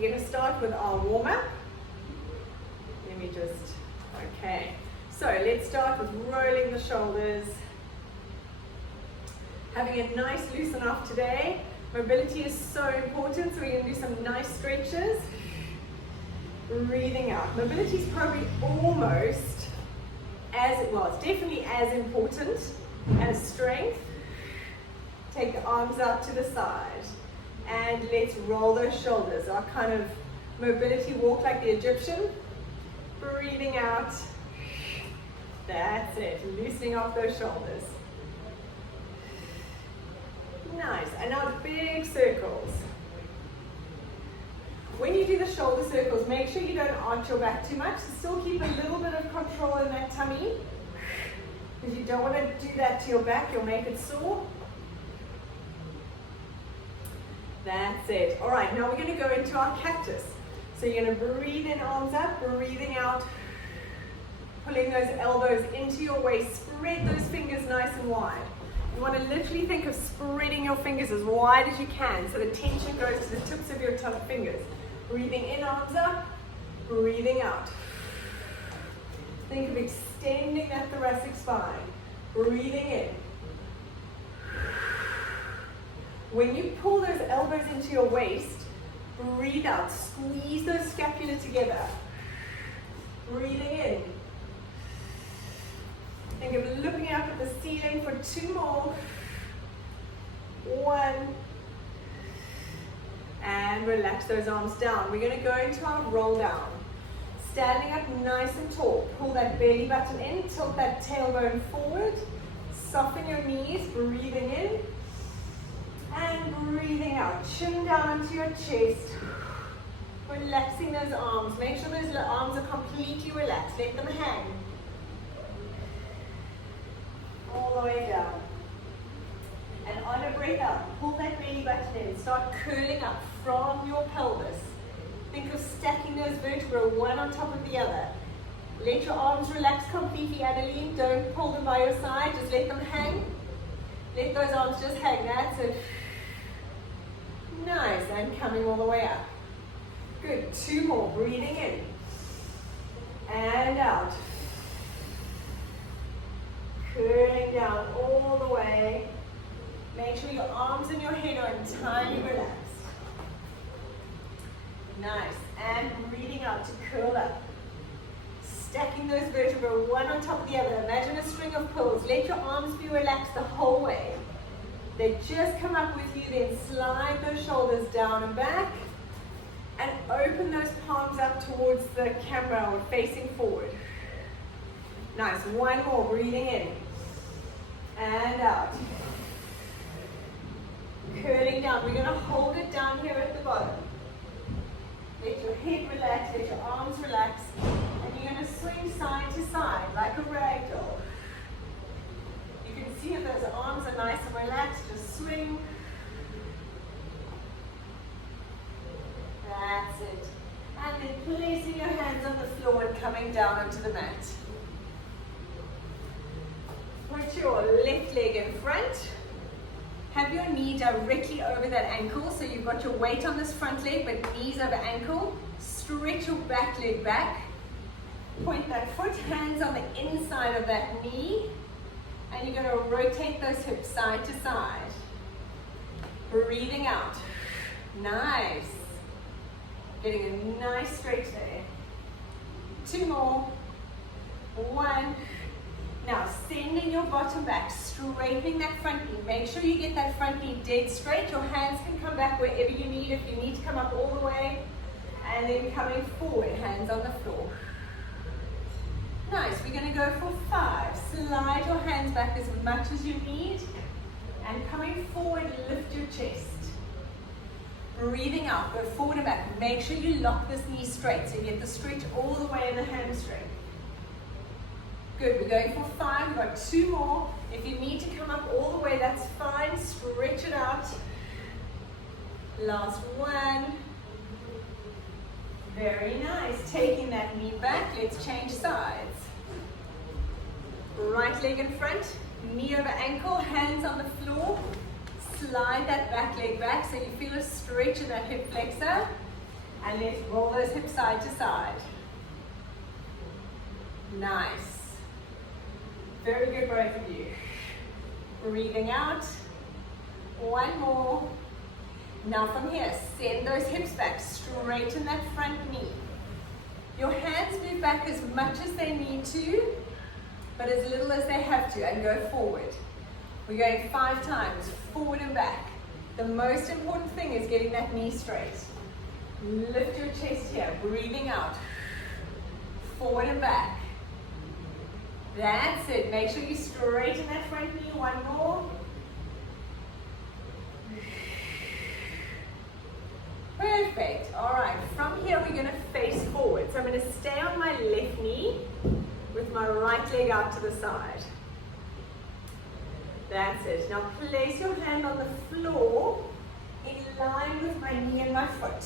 We're going to start with our warm-up. Let me just, okay. So let's start with rolling the shoulders. Having a nice loosen off today. Mobility is so important, so we're going to do some nice stretches. Breathing out. Mobility is probably almost as, well, it's definitely as important as strength. Take the arms out to the side. And let's roll those shoulders. Our kind of mobility walk like the Egyptian. Breathing out. That's it. Loosening off those shoulders. Nice. And now big circles. When you do the shoulder circles, make sure you don't arch your back too much. Still keep a little bit of control in that tummy. Because you don't want to do that to your back. You'll make it sore. That's it. All right, now we're going to go into our cactus. So you're going to breathe in, arms up, breathing out, pulling those elbows into your waist. Spread those fingers nice and wide. You want to literally think of spreading your fingers as wide as you can so the tension goes to the tips of your fingers. Breathing in, arms up, breathing out. Think of extending that thoracic spine. Breathing in. When you pull those elbows into your waist, breathe out. Squeeze those scapula together. Breathing in. Think of looking up at the ceiling for 2 more. 1. And relax those arms down. We're going to go into our roll down. Standing up nice and tall. Pull that belly button in. Tilt that tailbone forward. Soften your knees. Breathing in. And breathing out. Chin down onto your chest. Relaxing those arms. Make sure those arms are completely relaxed. Let them hang. All the way down. And on a breath out, pull that belly button in. Start curling up from your pelvis. Think of stacking those vertebrae one on top of the other. Let your arms relax completely, Adeline. Don't pull them by your side. Just let them hang. Let those arms just hang. That's it. Nice. And coming all the way up. Good. 2 more. Breathing in. And out. Curling down all the way. Make sure your arms and your head are entirely relaxed. Nice. And breathing out to curl up. Stacking those vertebrae one on top of the other. Imagine a string of pearls. Let your arms be relaxed the whole way. They just come up with you, then slide those shoulders down and back. And open those palms up towards the camera or facing forward. Nice. 1 more. Breathing in. And out. Curling down. We're going to hold it down here at the bottom. Let your head relax. Let your arms relax. And you're going to swing side to side like a rag doll. You can see if those arms are nice and relaxed. Just swing. That's it. And then placing your hands on the floor and coming down onto the mat. Put your left leg in front. Have your knee directly over that ankle. So you've got your weight on this front leg, but knees over ankle. Stretch your back leg back. Point that foot, hands on the inside of that knee. And you're going to rotate those hips side to side. Breathing out. Nice. Getting a nice stretch there. 2 more. 1. Now, sending your bottom back, straightening that front knee. Make sure you get that front knee dead straight. Your hands can come back wherever you need. If you need to come up all the way. And then coming forward, hands on the floor. Nice. We're going to go for 5. Slide your hands back as much as you need. And coming forward, lift your chest. Breathing out, go forward and back. Make sure you lock this knee straight so you get the stretch all the way in the hamstring. Good, we're going for 5. We've got 2 more. If you need to come up all the way, that's fine. Stretch it out. Last 1. Very nice. Taking that knee back, let's change sides. Right leg in front, knee over ankle, hands on the floor. Slide that back leg back so you feel a stretch in that hip flexor. And let's roll those hips side to side. Nice. Very good, both of you. Breathing out. One more. Now from here, send those hips back, straighten that front knee. Your hands move back as much as they need to, but as little as they have to, and go forward. We're going 5 times, forward and back. The most important thing is getting that knee straight. Lift your chest here, breathing out. Forward and back. That's it. Make sure you straighten that front knee. One more. Perfect. All right. From here, we're going to face forward. So I'm going to stay on my left knee with my right leg out to the side. That's it. Now place your hand on the floor in line with my knee and my foot.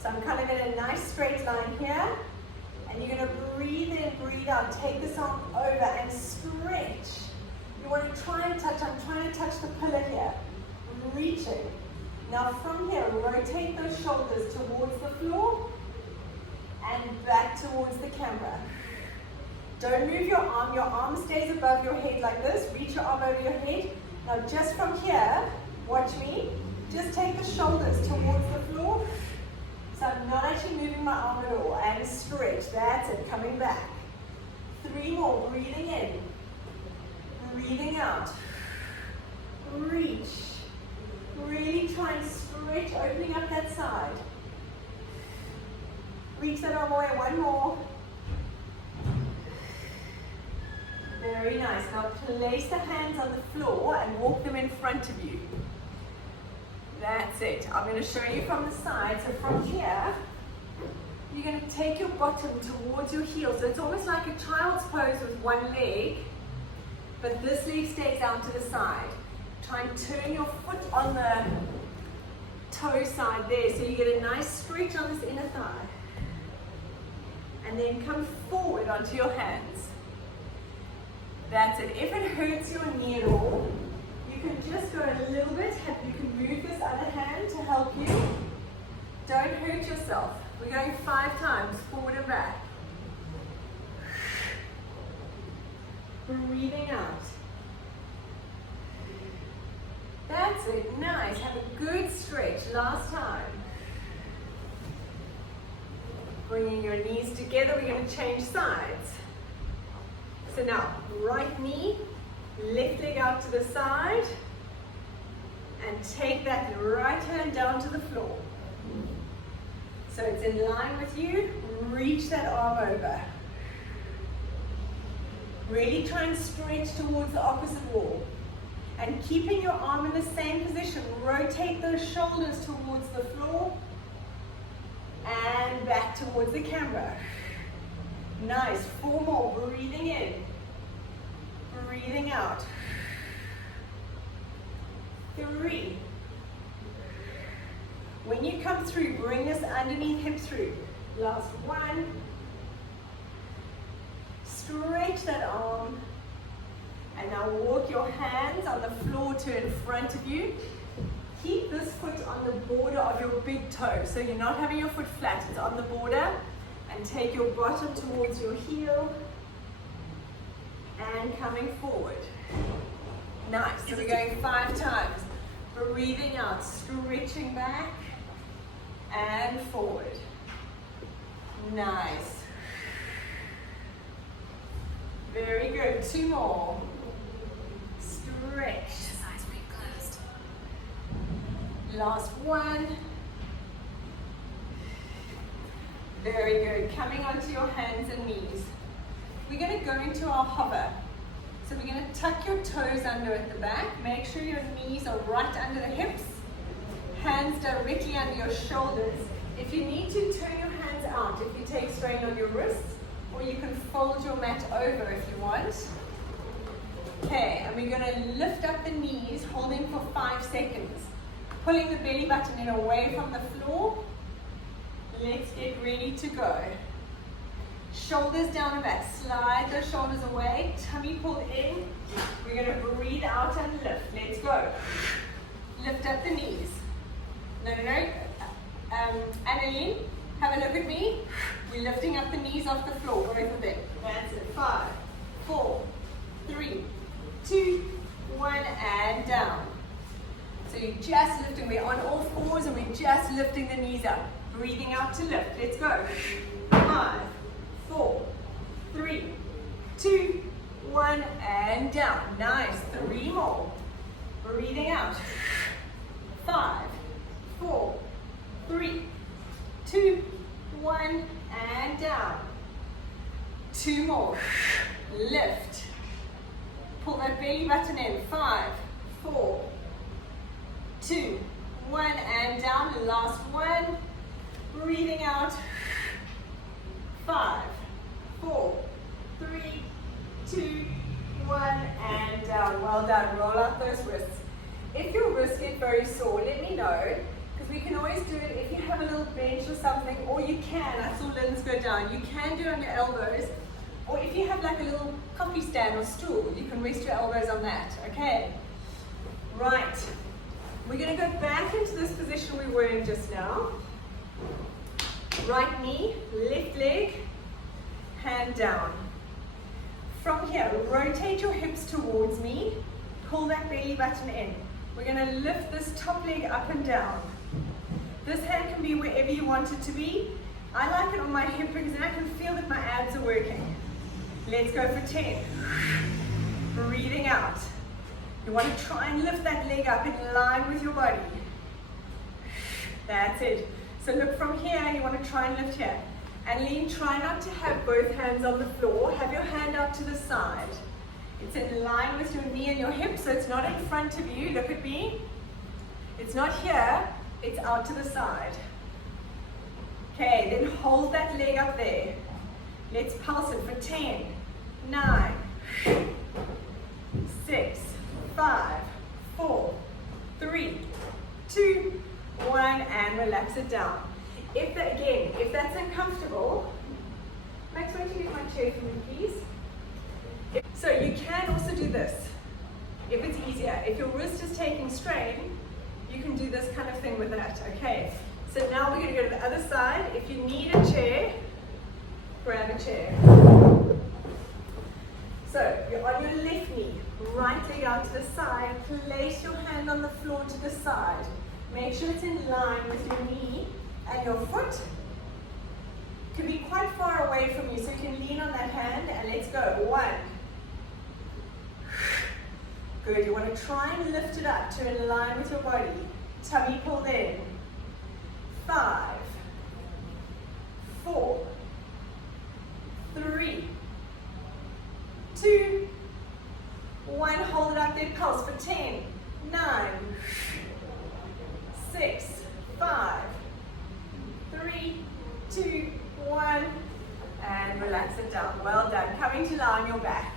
So I'm kind of in a nice straight line here. And you're going to breathe in, breathe out. Take this arm over and stretch. You want to try and touch. I'm trying to touch the pillar here. Reaching. Now from here, rotate those shoulders towards the floor and back towards the camera. Don't move your arm stays above your head like this. Reach your arm over your head. Now just from here, watch me, just take the shoulders towards the floor. So I'm not actually moving my arm at all, and stretch, that's it, coming back. 3 more, breathing in, breathing out, reach. Really try and stretch, opening up that side. Reach that arm away, 1 more. Very nice. Now place the hands on the floor and walk them in front of you. That's it. I'm going to show you from the side. So from here, you're going to take your bottom towards your heel. So it's almost like a child's pose with one leg, but this leg stays out to the side. Try and turn your foot on the toe side there, so you get a nice stretch on this inner thigh. And then come forward onto your hands. That's it. If it hurts your knee at all, you can just go a little bit. You can move this other hand to help you. Don't hurt yourself. We're going 5 times, forward and back. Breathing out. That's it. Nice. Have a good stretch. Last time. Bringing your knees together. We're going to change sides. So now, right knee, left leg out to the side, and take that right hand down to the floor. So it's in line with you. Reach that arm over. Really try and stretch towards the opposite wall. And keeping your arm in the same position, rotate those shoulders towards the floor and back towards the camera. Nice. 4 more. Breathing in. Breathing out. 3. When you come through, bring this underneath hip through. Last 1. Stretch that arm. And now walk your hands on the floor to in front of you. Keep this foot on the border of your big toe. So you're not having your foot flat, it's on the border. And take your bottom towards your heel. And coming forward. Nice. So we're going 5 times. Breathing out, stretching back. And forward. Nice. Very good. 2 more. Stretch. Last 1. Very good. Coming onto your hands and knees. We're going to go into our hover. So we're going to tuck your toes under at the back. Make sure your knees are right under the hips. Hands directly under your shoulders. If you need to, turn your hands out if you take strain on your wrists. Or you can fold your mat over if you want. Okay, and we're going to lift up the knees, holding for 5 seconds. Pulling the belly button in away from the floor. Let's get ready to go. Shoulders down and back. Slide those shoulders away. Tummy pulled in. We're going to breathe out and lift. Let's go. Lift up the knees. No. And knees off the floor, both of them. That's it. 5, 4, 3, 2, 1, and down. So you're just lifting. We're on all fours and we're just lifting the knees up. Breathing out to lift. Let's go. 5, 4, 3, 2, 1, and down. Nice. 3 more. Breathing out. 5, 4, 3, 2, 1, and down. 2 more. Lift. Pull that belly button in. 5, 4, 2, 1, and down. Last one. Breathing out. 5, 4, 3, 2, 1, and down. Well done. Roll out those wrists. If your wrists get very sore, let me know, because we can always do it if you have a little bench or something, or you can, I saw Lynn's go down, you can do it on your elbows, or if you have like a little coffee stand or stool, you can rest your elbows on that, okay? Right, we're going to go back into this position we were in just now. Right knee, left leg, hand down. From here, rotate your hips towards me, pull that belly button in. We're going to lift this top leg up and down. This hand can be wherever you want it to be. I like it on my hip because then I can feel that my abs are working. Let's go for 10. Breathing out. You want to try and lift that leg up in line with your body. That's it. So look from here, you want to try and lift here. And lean, try not to have both hands on the floor. Have your hand out to the side. It's in line with your knee and your hip, so it's not in front of you. Look at me. It's not here, it's out to the side. Okay, then hold that leg up there. Let's pulse it for 10, 9, 6, 5, 4, 3, 2, 1, and relax it down. If that's uncomfortable, Max, why don't you get my chair for me, please? So you can also do this, if it's easier. If your wrist is taking strain, you can do this kind of thing with that, okay? So now we're going to go to the other side. If you need a chair, grab a chair. So you're on your left knee, right leg out to the side, place your hand on the floor to the side. Make sure it's in line with your knee and your foot. Can be quite far away from you, so you can lean on that hand, and let's go. 1. Good, you want to try and lift it up to in line with your body. Tummy pulled in. 5, 4, 3, 2, 1. Hold it up there, pulse for 10, 9, 6, 5, 3, 2, 1, and relax it down. Well done. Coming to lie on your back.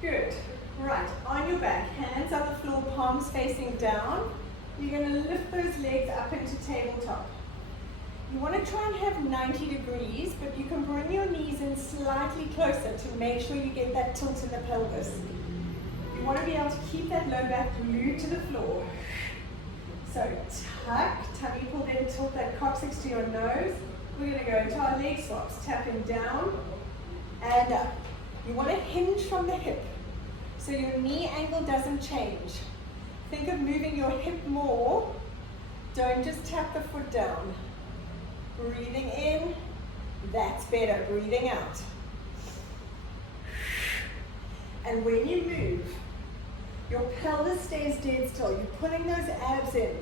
Good. Right, on your back, hands on the floor, palms facing down. You're going to lift those legs up into tabletop. You want to try and have 90 degrees, but you can bring your knees in slightly closer to make sure you get that tilt in the pelvis. You want to be able to keep that low back glued to the floor. So tuck, tummy pulled in, tilt that coccyx to your nose. We're going to go into our leg swaps, tapping down and up. You want to hinge from the hip so your knee angle doesn't change. Think of moving your hip more. Don't just tap the foot down. Breathing in, that's better. Breathing out. And when you move, your pelvis stays dead still. You're pulling those abs in.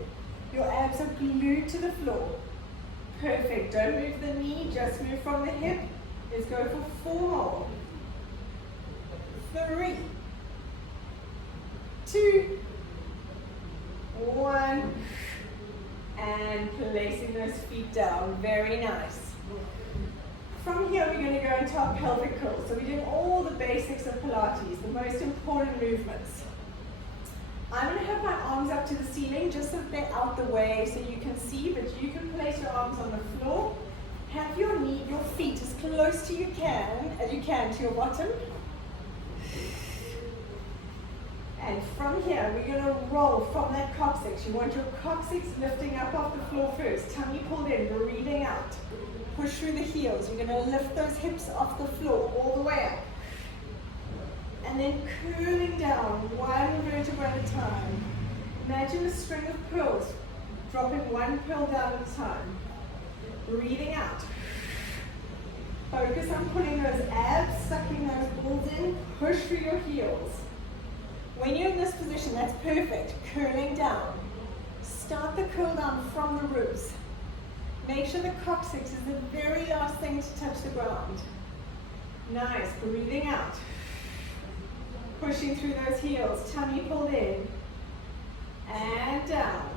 Your abs are glued to the floor. Perfect. Don't move the knee, just move from the hip. Let's go for 4 more. 3, 2, 1, and placing those feet down. Very nice. From here, we're going to go into our pelvic curls. So we're doing all the basics of Pilates, the most important movements. I'm going to have my arms up to the ceiling just so that they're out the way so you can see, but you can place your arms on the floor. Have your feet as close to you can to your bottom. And from here, we're going to roll from that coccyx. You want your coccyx lifting up off the floor first. Tummy pulled in, breathing out. Push through the heels. You're going to lift those hips off the floor all the way up. And then curling down, one vertebra at a time. Imagine a string of pearls, dropping one pearl down at a time. Breathing out. Focus on pulling those abs, sucking those balls in, push through your heels. When you're in this position, that's perfect. Curling down. Start the curl down from the ribs. Make sure the coccyx is the very last thing to touch the ground. Nice, breathing out. Pushing through those heels, tummy pulled in. And down.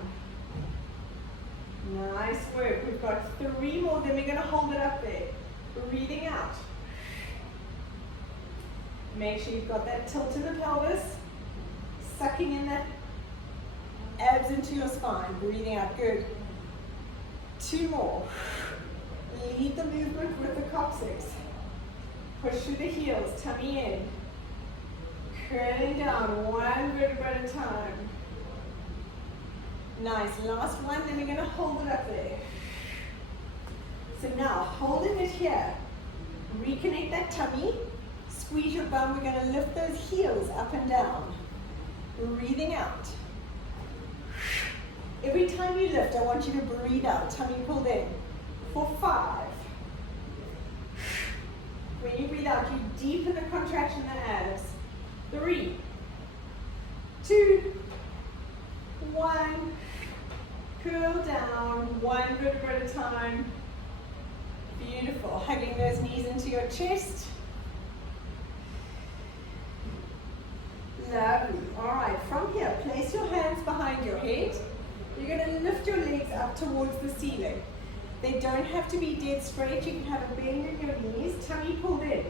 Nice work. We've got 3 more, then we're going to hold it up there. Breathing out. Make sure you've got that tilt in the pelvis. Sucking in that abs into your spine. Breathing out. Good. 2 more. Lead the movement with the coccyx. Push through the heels. Tummy in. Curling down. One vertebra at a time. Nice. Last one. Then we're going to hold it up there. So now, holding it here. Reconnect that tummy. Squeeze your bum. We're going to lift those heels up and down. Breathing out. Every time you lift, I want you to breathe out. Tummy pulled in. For 5. When you breathe out, you deepen the contraction in the abs. 3, 2, 1. Curl down. One vertebra at a time. Beautiful. Hugging those knees into your chest. Lovely. All right, from here, place your hands behind your head. You're going to lift your legs up towards the ceiling. They don't have to be dead straight. You can have a bend in your knees, tummy pulled in.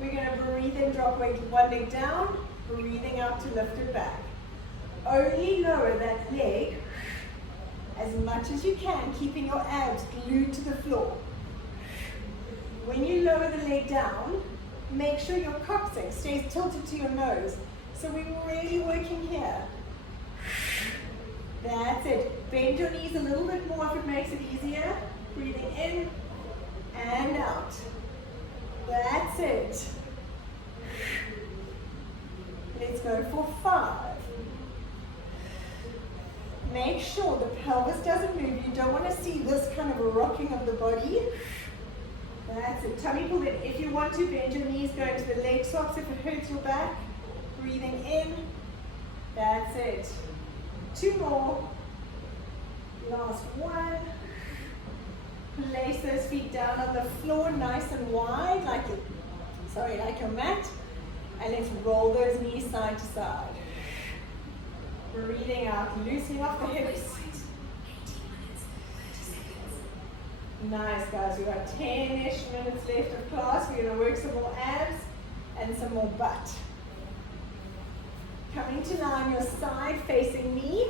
We're going to breathe in, drop weight, one leg down, breathing out to lift it back. Only lower that leg as much as you can, keeping your abs glued to the floor. When you lower the leg down, make sure your coccyx stays tilted to your nose. So we're really working here. That's it. Bend your knees a little bit more if it makes it easier. Breathing in and out. That's it. Let's go for 5. Make sure the pelvis doesn't move. You don't want to see this kind of a rocking of the body. That's it. Tummy pulled in. If you want to, bend your knees, go into the leg swaps if it hurts your back. Breathing in. That's it. 2 more. Last one. Place those feet down on the floor, nice and wide, like your mat. And let's roll those knees side to side. Breathing out, loosening off the hips. Nice, guys. We've got 10-ish minutes left of class. We're going to work some more abs and some more butt. Coming to lie on your side, facing me.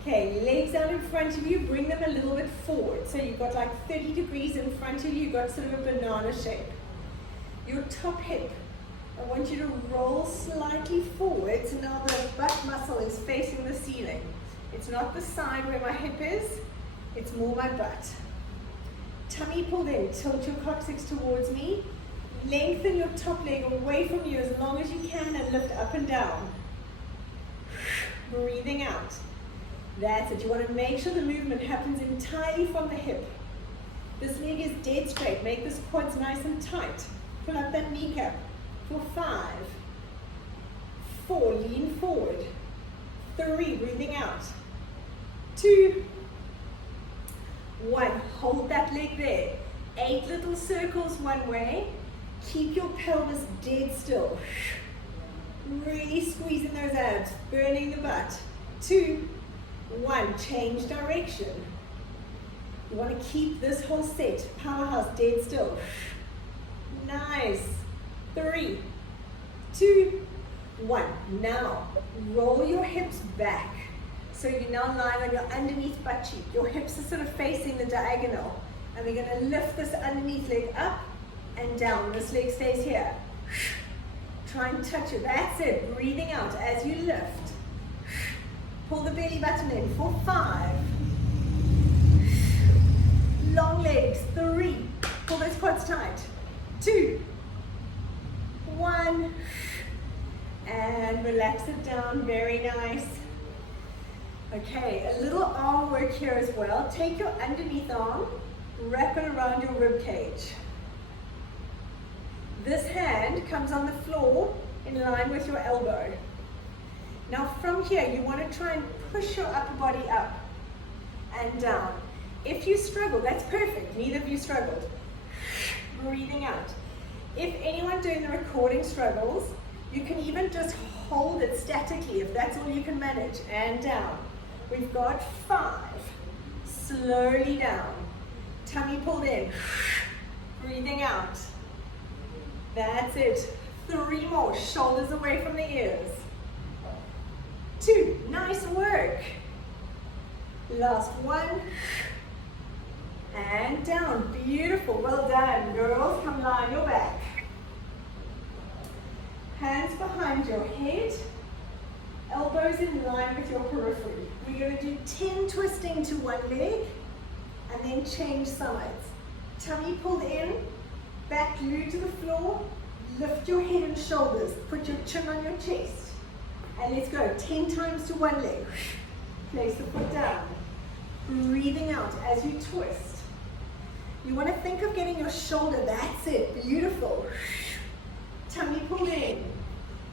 Okay, legs out in front of you. Bring them a little bit forward. So you've got like 30 degrees in front of you. You've got sort of a banana shape. Your top hip, I want you to roll slightly forward. So now the butt muscle is facing the ceiling. It's not the side where my hip is, it's more my butt. Tummy pulled in, tilt your coccyx towards me. Lengthen your top leg away from you as long as you can and lift up and down. Breathing out. That's it. You want to make sure the movement happens entirely from the hip. This leg is dead straight. Make this quads nice and tight. Pull up that kneecap. For 5, 4, lean forward. 3, breathing out. 2, 1, hold that leg there. 8 little circles one way. Keep your pelvis dead still. Really squeezing those abs, burning the butt. 2, 1, change direction. You want to keep this whole set, powerhouse, dead still. Nice. 3, 2, 1. Now, roll your hips back. So you're now lying on your underneath butt cheek. Your hips are sort of facing the diagonal. And we're going to lift this underneath leg up and down. This leg stays here. Try and touch it. That's it. Breathing out as you lift. Pull the belly button in for 5. Long legs. 3. Pull those quads tight. 2. 1. And relax it down. Very nice. Okay, a little arm work here as well. Take your underneath arm, wrap it around your rib cage. This hand comes on the floor in line with your elbow. Now from here, you want to try and push your upper body up and down. If you struggle, that's perfect. Neither of you struggled. Breathing out. If anyone doing the recording struggles, you can even just hold it statically if that's all you can manage. And down. We've got 5. Slowly down. Tummy pulled in. Breathing out. That's it. 3 more. Shoulders away from the ears. 2. Nice work. Last 1. And down. Beautiful. Well done, girls. Come lie on your back. Hands behind your head. Elbows in line with your periphery. We're going to do 10 twisting to one leg and then change sides. Tummy pulled in, back glued to the floor, lift your head and shoulders, put your chin on your chest. And let's go 10 times to one leg. Place the foot down. Breathing out as you twist. You want to think of getting your shoulder, that's it, beautiful. Tummy pulled in.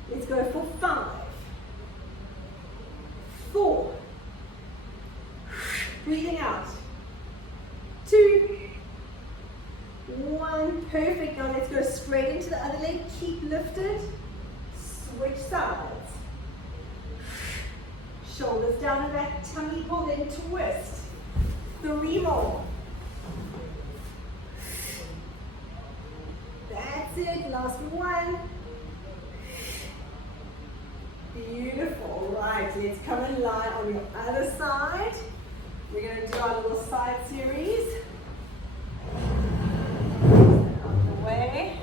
Let's go for 5. 4. Breathing out. 2. 1. Perfect. Now let's go straight into the other leg. Keep lifted. Switch sides. Shoulders down and back. Tummy pulled in. Twist. 3 more. That's it. Last 1. Beautiful. Right, let's come and lie on your other side. We're going to do our little side series. Out the way.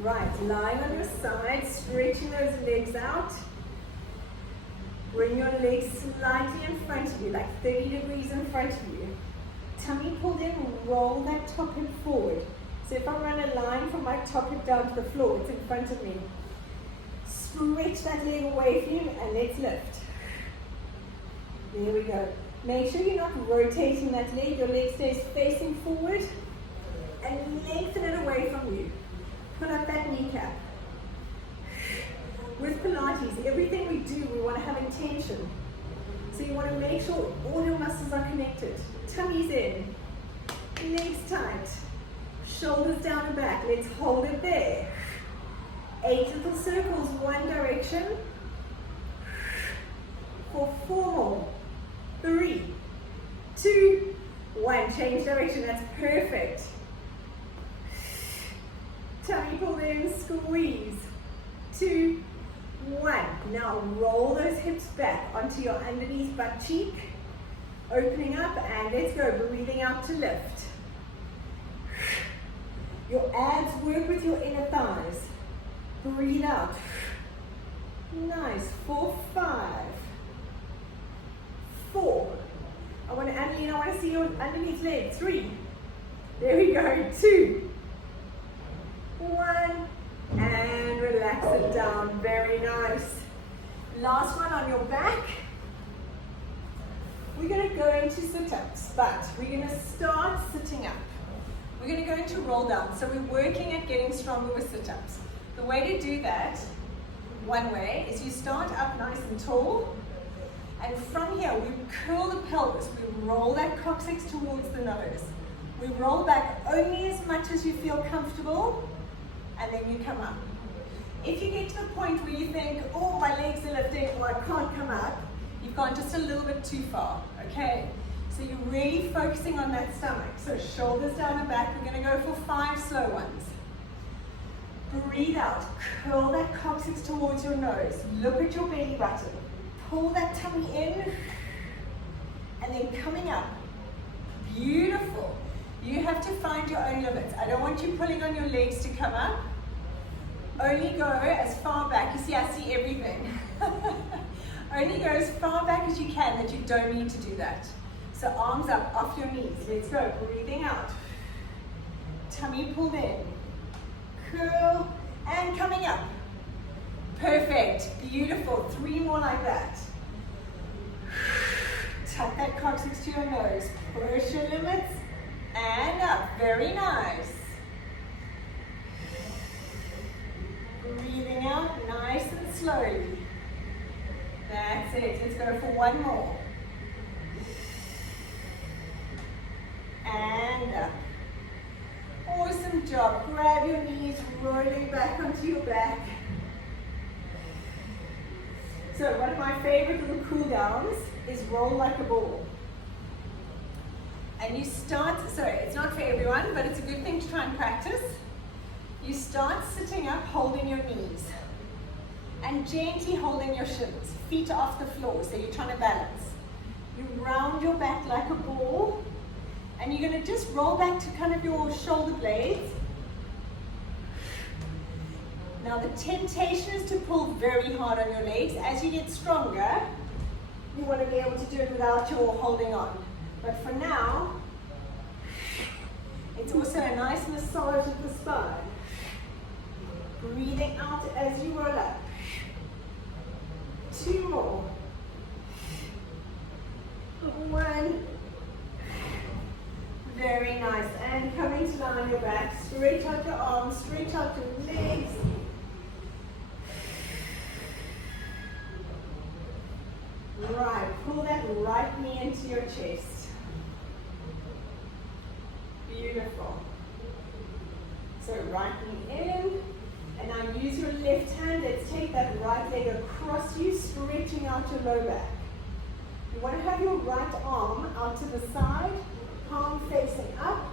Right, lying on your side, stretching those legs out. Bring your legs slightly in front of you, like 30 degrees in front of you. Tummy pulled in, roll that top hip forward. So if I run a line from my top hip down to the floor, it's in front of me. Stretch that leg away from you and let's lift. There we go. Make sure you're not rotating that leg. Your leg stays facing forward and lengthen it away from you. Pull up that kneecap. With Pilates, everything we do, we want to have intention. So you want to make sure all your muscles are connected. Tummy's in. Legs tight. Shoulders down and back. Let's hold it there. 8 little circles, one direction. For 4 more. 3, 2, 1. Change direction. That's perfect. Tummy pull in, squeeze. 2, 1. Now roll those hips back onto your underneath butt cheek. Opening up and let's go. Breathing out to lift. Your abs work with your inner thighs. Breathe out. Nice. 4, 5, 4. I want to see your underneath leg. 3. There we go. 2, 1. And relax it down. Very nice. Last one on your back. We're going to go into sit-ups, but we're going to start sitting up. We're going to go into roll down. So we're working at getting stronger with sit-ups. The way to do that, one way, is you start up nice and tall, and from here we curl the pelvis, we roll that coccyx towards the nose. We roll back only as much as you feel comfortable, and then you come up. If you get to the point where you think, oh, my legs are lifting, or I can't come up, you've gone just a little bit too far, okay? So you're really focusing on that stomach. So shoulders down and back, we're going to go for 5 slow ones. Breathe out, curl that coccyx towards your nose, look at your belly button, pull that tummy in, and then coming up. Beautiful. You have to find your own limits. I don't want you pulling on your legs to come up. Only go as far back. You see, I see everything. Only go as far back as you can, that you don't need to do that. So arms up, off your knees. Let's go. Breathing out. Tummy pulled in. Curl and coming up. Perfect. Beautiful. 3 more like that. Tuck that coccyx to your nose. Push your limits and up. Very nice. Breathing out nice and slowly. That's it. Let's go for 1 more. And up. Awesome job. Grab your knees, rolling back onto your back. So one of my favorite little cool downs is roll like a ball. And you start, so it's not for everyone, but it's a good thing to try and practice. You start sitting up, holding your knees. And gently holding your shins, feet off the floor, so you're trying to balance. You round your back like a ball, and you're going to just roll back to kind of your shoulder blades. Now the temptation is to pull very hard on your legs. As you get stronger, you want to be able to do it without your holding on. But for now, it's also a nice massage of the spine. Breathing out as you roll up. 2 more. 1. Very nice. And coming to lie on your back. Stretch out your arms, stretch out your legs. Right, pull that right knee into your chest. Beautiful. So right knee in. And now use your left hand. Let's take that right leg across you, stretching out your low back. You want to have your right arm out to the side, palm facing up.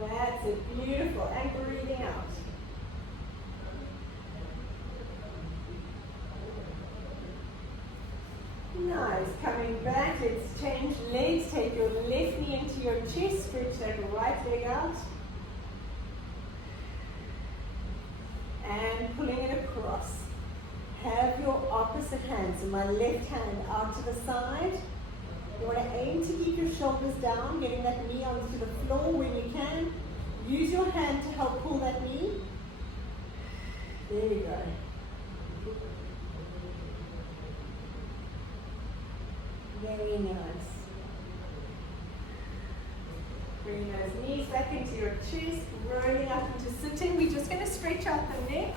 That's it, beautiful. And breathing out. Nice, coming back, let's change legs. Take your left knee into your chest, stretch that right leg out. And pulling it across. Have your opposite hand, so my left hand out to the side. You want to aim to keep your shoulders down, getting that knee onto the floor when you can. Use your hand to help pull that knee. There you go. Very nice. Bring those knees back into your chest, rolling up into sitting. We're just going to stretch out the neck.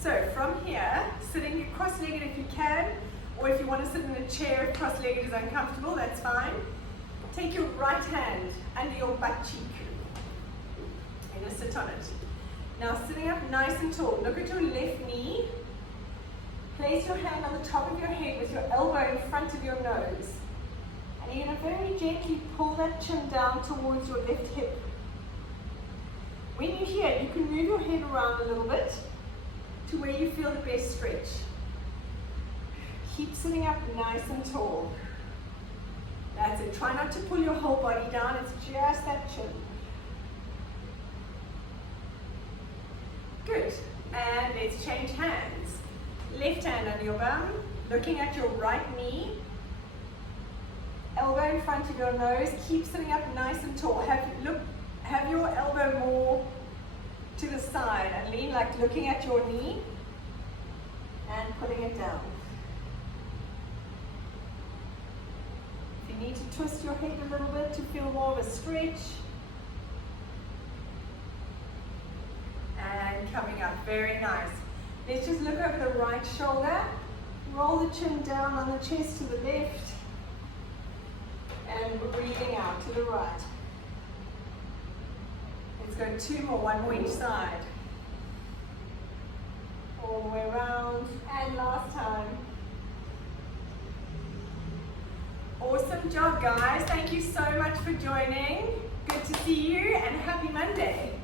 So from here, sitting cross-legged if you can, or if you want to sit in a chair if cross-legged is uncomfortable, that's fine. Take your right hand under your butt cheek. And just sit on it. Now sitting up nice and tall. Look at your left knee. Place your hand on the top of your head with your elbow in front of your nose. And you're going to very gently pull that chin down towards your left hip. When you're here, you can move your head around a little bit to where you feel the best stretch. Keep sitting up nice and tall. That's it. Try not to pull your whole body down. It's just that chin. Good. And let's change hands. Left hand on your bum, looking at your right knee. Elbow in front of your nose. Keep sitting up nice and tall. Have your elbow more to the side and lean like looking at your knee and putting it down. If you need to twist your head a little bit to feel more of a stretch. And coming up, very nice. Let's just look over the right shoulder. Roll the chin down on the chest to the left. And we're breathing out to the right. Let's go 2 more, 1 more each side. All the way around. And last time. Awesome job, guys. Thank you so much for joining. Good to see you and happy Monday.